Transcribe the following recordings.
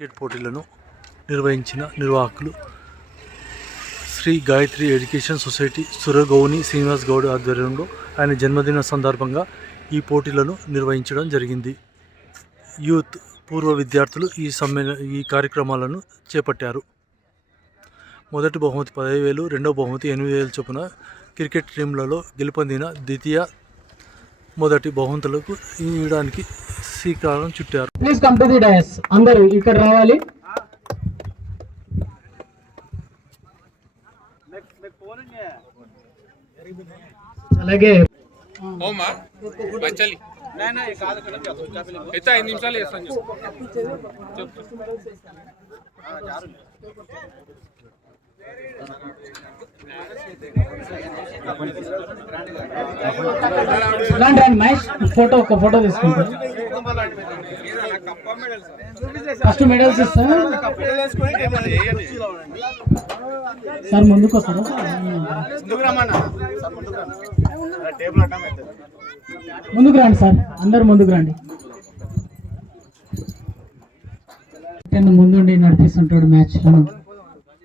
Cricket పోటీలను నిర్వహించిన నిర్వాహకులు శ్రీ గాయత్రి ఎడ్యుకేషన్ సొసైటీ సురగౌని శ్రీనివాస్ గౌడ్ ఆధ్వర్యంలో ఆయన జన్మదిన సందర్భంగా ఈ పోటీలను నిర్వహించడం జరిగింది. యూత్ పూర్వ విద్యార్థులు ఈ సమ్మేళన ఈ కార్యక్రమాలను చేపట్టారు. మొదటి బహుమతి పదహైదు వేలు రెండవ బహుమతి ఎనిమిది వేలు చొప్పున క్రికెట్ టీంలలో గెలుపొందిన ద్వితీయ మొదటి బహుమతులకు ఇవ్వడానికి శ్రీకారం చుట్టారు. Please come to the dais అందరూ ఇక్కడ రావాలి. అలాగే. ఓమా బచ్చలి అయితే ఐదు నిమిషాలు చేస్తాను చెప్పు. ఇలాంటి రండి మహేష్ ఫోటో ఒక ఫోటో తీసుకుంటారు ఫస్ట్ మెడల్స్ ఇస్తా సార్ ముందుకు వస్తారా? ముందుకు రండి సార్ అందరు ముందుకు రండి. ముందుండి నడిపిస్తుంటాడు మ్యాచ్లను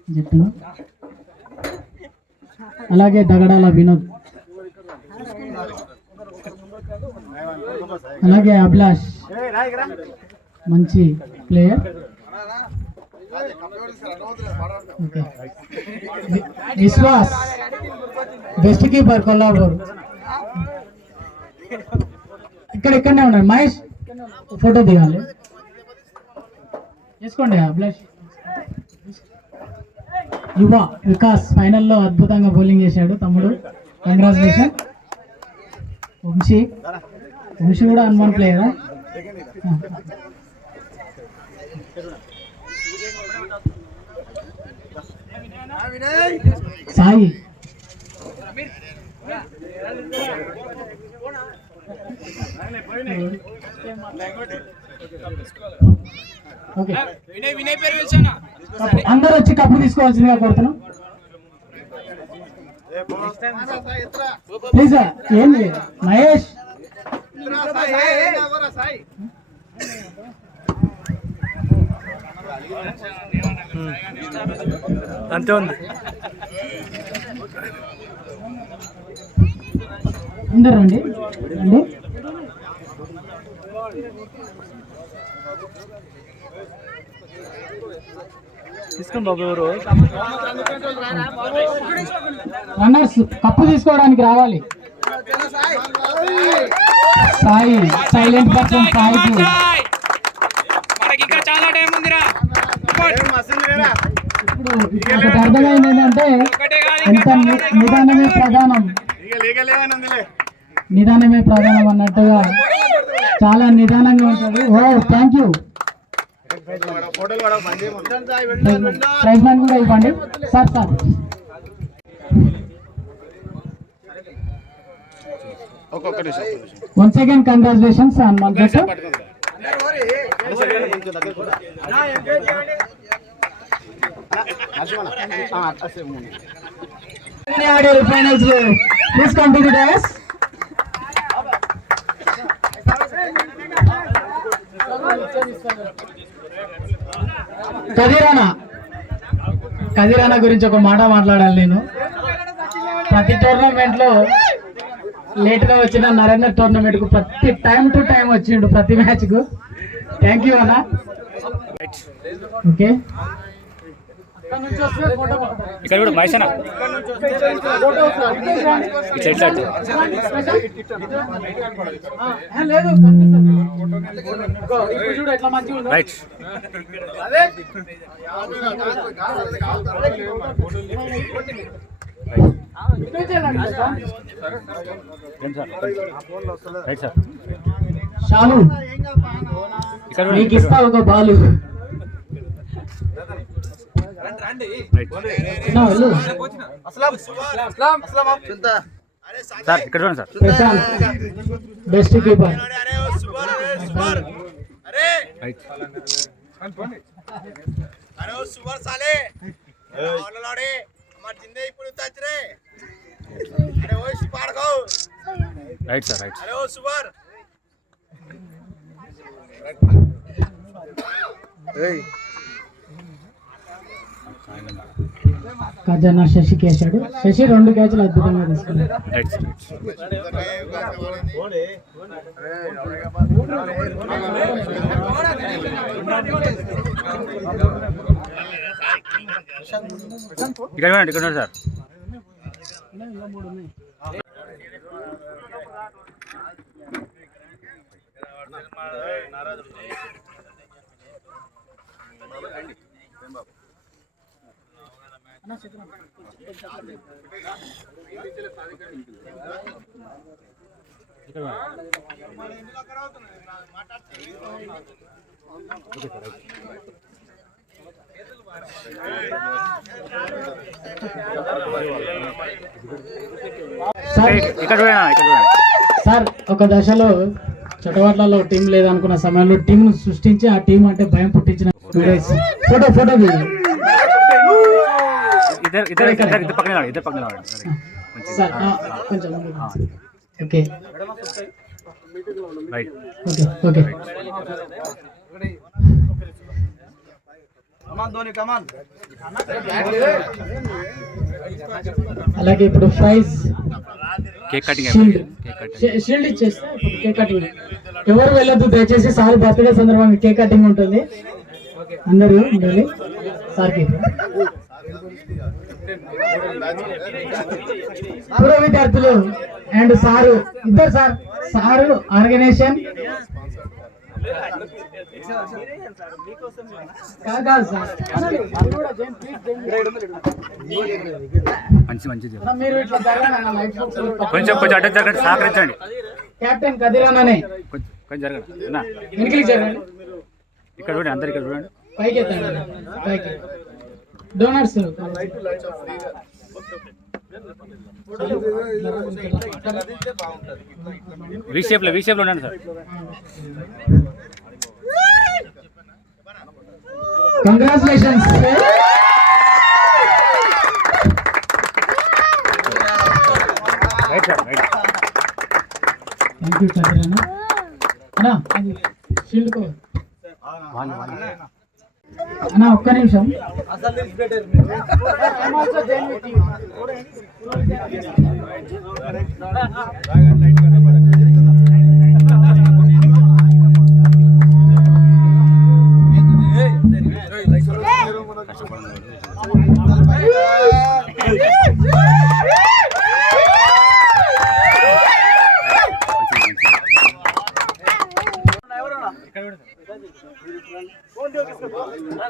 జట్టును అలాగే దగడాల వినోద్. అలాగే అభిలాష్. మంచి player. Viswas. Best keeper Kollapur. ఇక్కడ ఇక్కడనే ఉన్నాడు మహేష్ ఫోటో దిగాలి. తీసుకోండి అభిలాష్. యువ వికాస్ ఫైనల్లో అద్భుతంగా బౌలింగ్ చేశాడు తమ్ముడు. కంగ్రాచులేషన్ వంశీ. వంశీ కూడా హనుమాన్ ప్లేయరా సాయి. ఓకే వినయ్ వినయ్ పేరు పిలిచానా? అందరూ వచ్చి కప్పు తీసుకోవాల్సిందిగా కోరుతున్నాం. ప్లీజ్ ఏంది? మహేష్? అంతే ఉంది. అందరూ రండి. రండి. తీసుకొని బాబు ఎవరు? రన్నర్స్ కప్పు తీసుకోవడానికి రావాలి. సాయి సైలెంట్ పర్సన్ సాయికి. మనకి ఇంకా చాలా టైం ఉందిరా. ఇప్పుడు ఒకటి అర్థమైంది ఏంటంటే ఎంత నిదానమే ప్రధానం. నిదానమే ప్రధానం అన్నట్టుగా చాలా నిదానంగా ఉంటాడు ఓ థ్యాంక్ యూ ప్రైజ్ మ్యాన్ కూడా ఇవ్వండి సార్ సార్. ఒక్కొక్క నిమిషం once again congratulations Hanuman sir audio finals please come to కదిరానా? కదిరానా గురించి ఒక మాట మాట్లాడాలి నేను. ప్రతి టోర్నమెంట్లో లేట్గా వచ్చిన నరేంద్ర టోర్నమెంట్కు ప్రతి టైం టు టైం వచ్చిండు ప్రతి మ్యాచ్కు థ్యాంక్ యూ అన్న. ఓకే. ఇక్కడ కూడా మహేషనా? ఇట్లా లేదు రైట్ రైట్ సార్ ఇక్కడ నీకు ఇస్తా ఒక బాలు. సార్ ఇక్కడ చూడండి సార్. Best keeper. అరే సువర్ సాలే. ఆలలాడే మా జిందే ఇప్పుడు తచ్చరే అరే ఓయ్ సుపార్ కో రైట్ సార్ రైట్ అరే ఓ సువర్ ఖజానా శశికి వేశాడు శశి రెండు క్యాచ్లు అద్భుతంగా తీసుకున్నాడు. రైట్ సార్ ఇక్కడ ఇక్కడ సార్ సార్ ఇక్కడ చూడండి ఇక్కడ చూడండి సార్ ఒక దశలో చటవాట్లలో టీం లేదనుకున్న సమయంలో టీం సృష్టించి ఆ టీం అంటే భయం పుట్టించిన వీడియోస్ ఫోటో ఫోటో ఇద్దరు ఇద్దరు ఇద్దరు ఇద్దరు పక్కన ఇద్దరు పక్కన కొంచెం. ఓకే. Right okay okay. అలాగే ఇప్పుడు prize cake cutting shield cake cutting shield ఇచ్చేస్తే కేక్ కటింగ్ ఎవరు వెళ్ళొద్దు దయచేసి సార్ బర్త్డే సందర్భంగా కేక్ కటింగ్ ఉంటుంది. అందరూ ఉండాలి. సార్కి పూర్వ విద్యార్థులు అండ్ సారు ఇద్దరు సార్ సారు ఆర్గనైజేషన్. మంచి కొంచెం కొంచెం అడ్డు జరగండి సహకరించండి. కెప్టెన్ కదిరాననే కొంచెం కొంచెం జరగండి. ఇక్కడ చూడండి అందరు ఇక్కడ చూడండి. పైకి ఎత్తండి. పైకి. డోనర్స్ వి షేప్లో వి షేప్లో ఉండండి sir. Congratulations thank you Chandranna అన్నా షీల్డ్ కో అన్నా ఒక్క నిమిషం. I'm also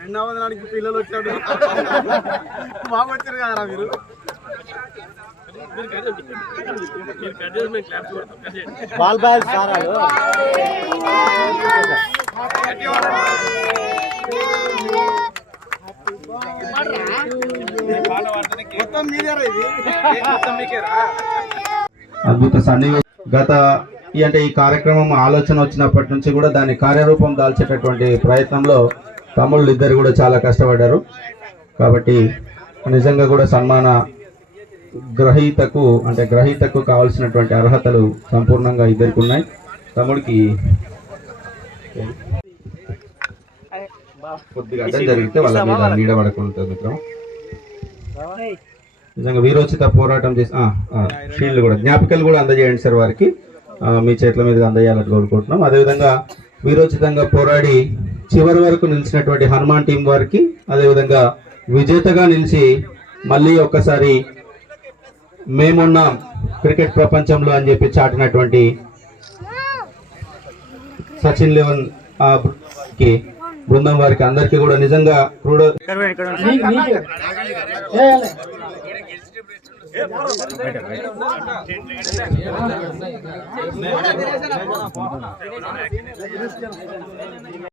ఎండావదనానికి పిల్లలు వచ్చాడు బాగా వచ్చారు కదా మీరు? బాల్ బాల్ సారాలు. అద్భుత సన్నివేశం గత ఈ అంటే ఈ కార్యక్రమం ఆలోచన వచ్చినప్పటి నుంచి కూడా దాని కార్యరూపం దాల్చేటటువంటి ప్రయత్నంలో తమ్ముళ్ళు ఇద్దరు కూడా చాలా కష్టపడ్డారు. కాబట్టి నిజంగా కూడా సన్మాన గ్రహీతకు అంటే గ్రహీతకు కావాల్సినటువంటి అర్హతలు సంపూర్ణంగా ఇద్దరికి ఉన్నాయి తమ్ముడికి కొద్దిగా అడ్డం జరిగితే వాళ్ళ మీద నీడ పడకుండా మిత్రం. నిజంగా వీరోచిత పోరాటం చేసి షీల్డ్ కూడా జ్ఞాపికలు కూడా అందజేయండి సార్ వారికి. మీ చేతుల మీదుగా అందజేయాలని కోరుకుంటున్నాం. అదేవిధంగా వీరోచితంగా పోరాడి చివరి వరకు నిలిచినటువంటి హనుమాన్ టీం వారికి అదేవిధంగా విజేతగా నిలిచి మళ్ళీ ఒక్కసారి మేమున్నాం క్రికెట్ ప్రపంచంలో అని చెప్పి చాటినటువంటి సచిన్ లెవెన్కి బృందం వారికి అందరికీ కూడా నిజంగా క్రూడ ఇక్కడ చూడండి ఇక్కడ చూడండి. నీ- నీకు ఏ, రైట్ రైట్